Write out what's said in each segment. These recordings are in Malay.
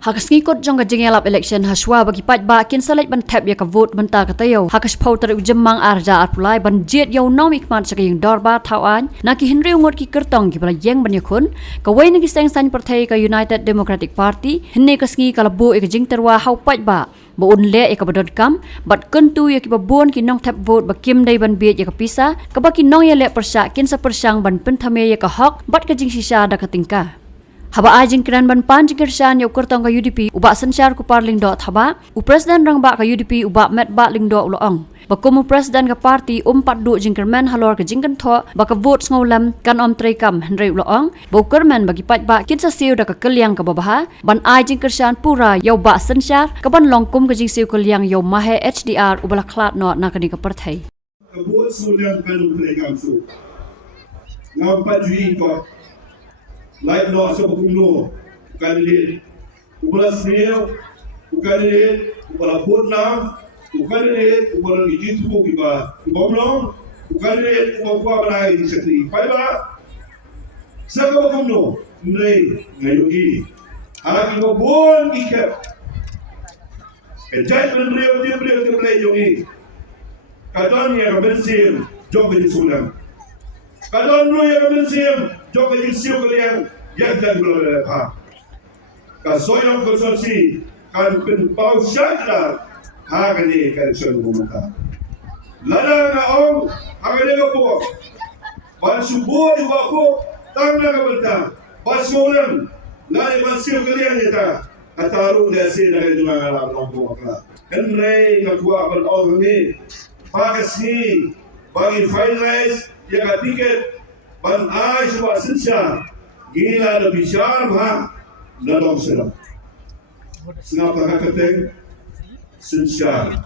Hakas ngikut jong gajingelap election haswa bagi pat ba kin select ban tap ya ka vote banta ka tayo hakas pautar ujemang arja arpulai ban jet yau nom ikmat sa kayong dorba tawan na ki Henry ungot ki kertong ki bala yeng ban yakun ka wai nagi seng san partai ka United Democratic Party henne kasngi kalabu e jing terwa hau pat ba un le e ka badon kam bat kentu ya ki babon ki nong tap vote ba kim dai ban biet ya ka pisa ka ba ki nong ya le persa kin sa persang ban pentame ya ka hok bat ka jing sisa da ka tingka haba ajing kiran ban pan jingkersan yau kertong ka UDP ubak sensyar ku parling dot haba u presiden rang ba ka UDP ubak met ba ling do uloong bakumu presiden ka parti du jingkerman halor ka jingkan tho baka vote ngolam kan om trekam Henry uloong bokerman bagi pat ba kin sa siu da ka kelyang ka babaha ban ajing kersan pura yau ba sensyar ka ban longkum ka jing siu kelyang yau mahe HDR ubala klat not na kani ka partai ka vote ngolam kan om trekam su ngam pa jui ko like no asa bakumno kandidat ubala smeo kandidat ubala purnam kandidat ubala gitu ko kiba bomno kandidat ubala kwa banai di sekti paiba sa bakumno nei ngayogi ara ki bon dikep etai benreo de play jongi kadon ya bensim jogi sulam kadon no ya bensim jok ke siu kalian yang dan berada ha ka soyong konsorsi kan pen pau syadra ha kani kan sun bumuka lada na ong agade ko po ban subo iwa ko tangna ka benta basolan lari ban siu kalian eta ataru da se na juma ngala no ko ka enrei ngakua ban ong ni pakasni bagi finalize ya ka tiket ban ai sebab sensia gila da bisyar ha ladong sedap senap tak keteng sensia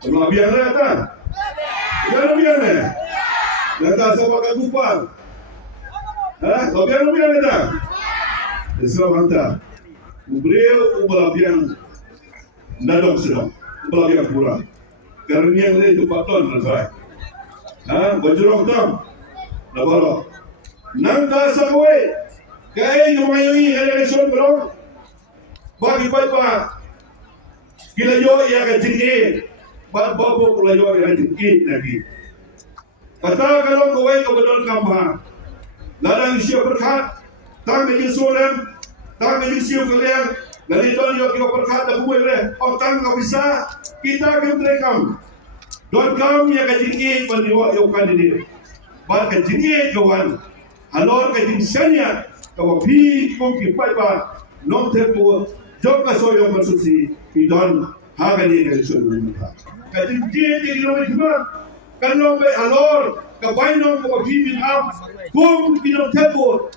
kalau biar lah ta biar lah ta sebab ka kupang kalau biar ta sebab hanta ubreu ubala biang ladong sedap ubala biang pura kerana yang itu paton rasai bajurong tam Nabalo. Nangka sakwe. Kaya yumayoyi election bro. Bagi pa. Kila yo ya ka jingi. Babo kula yo ya jingi lagi. Kata kalau kowe ka bedol kamba. Larang siyo berkat. Tang ni solam. Tang ni siyo kalian. Lali don yo ka berkat da buwe le. O tang ka bisa. Kita ka trekam. Don kam ya ka jingi paniwa yo kandidat. Bat ka jingi kawan halor ka jinsanya kawan pi ko ki paiba nom tempo jok ka soyo konsusi pidon hagani ka soyo ka jingi di no ikma kan no be halor ka baino ko pi bin up ko pidon tempo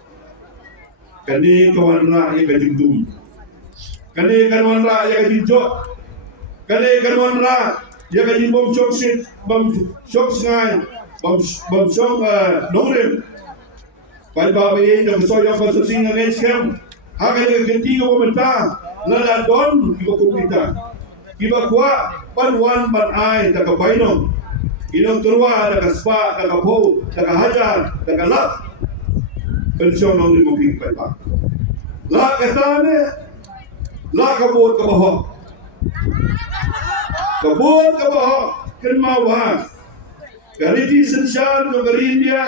kani kawan ra ya ka jindum kani kawan ra ya ka jinjok kani kawan ra ya ka jimbom choksit bom chok ngai bom chong nongrim pai ba be dong so yo ko sing ngai scam ha ka ke genti ko menta la la don ko ko kita kiba kwa pan wan ban ai ta ka baino inong turwa ta ka spa ta ka po ta ka hajar ta ka lap pension nongrim ko pi pai ba la ka tane la ka bot ka ba ken ma wa Kariti sensyar jo dari India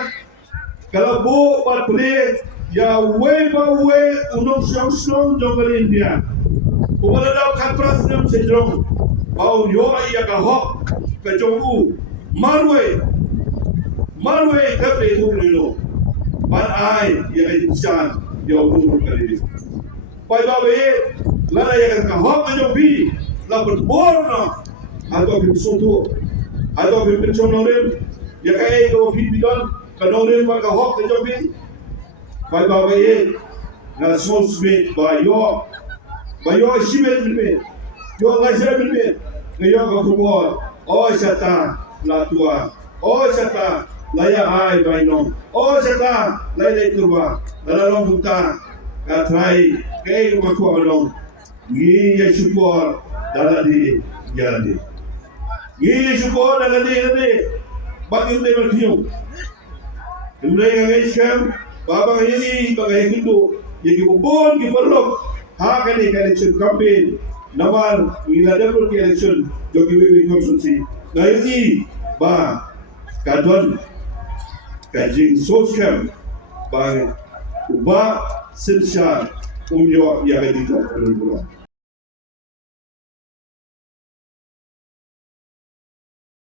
kalau bu pat play ya we unong syong jo dari India ubala daw kapras nam sejong bau yo ya ka hok ka jongu marwe kape tu lilo ban ai ya ka insan yo bu kali pai ba be la ya ka hok ka jobi la berborna atau bimsutu atau bimbing norim ya kaya itu bidon kanorim maka hok kejobi pai ba ye na small smith bayo shibet bilme yo ngajra bilme yo ka kubo o sata la tua o sata laya ai baino o sata laya turba dalam buta katrai kaya ko ko along gi ya syukur daladi jaladi Ye syukur dan nanti bagi mereka berdiam. Mereka yang scam, bapa ini, bapa yang itu, yang kibun, kiperlok, Hak ini election campaign. Namal ila double election jogi wewe constituency. Ngayi ba kadon kajing social ba uba sinsha unyo ya gadito.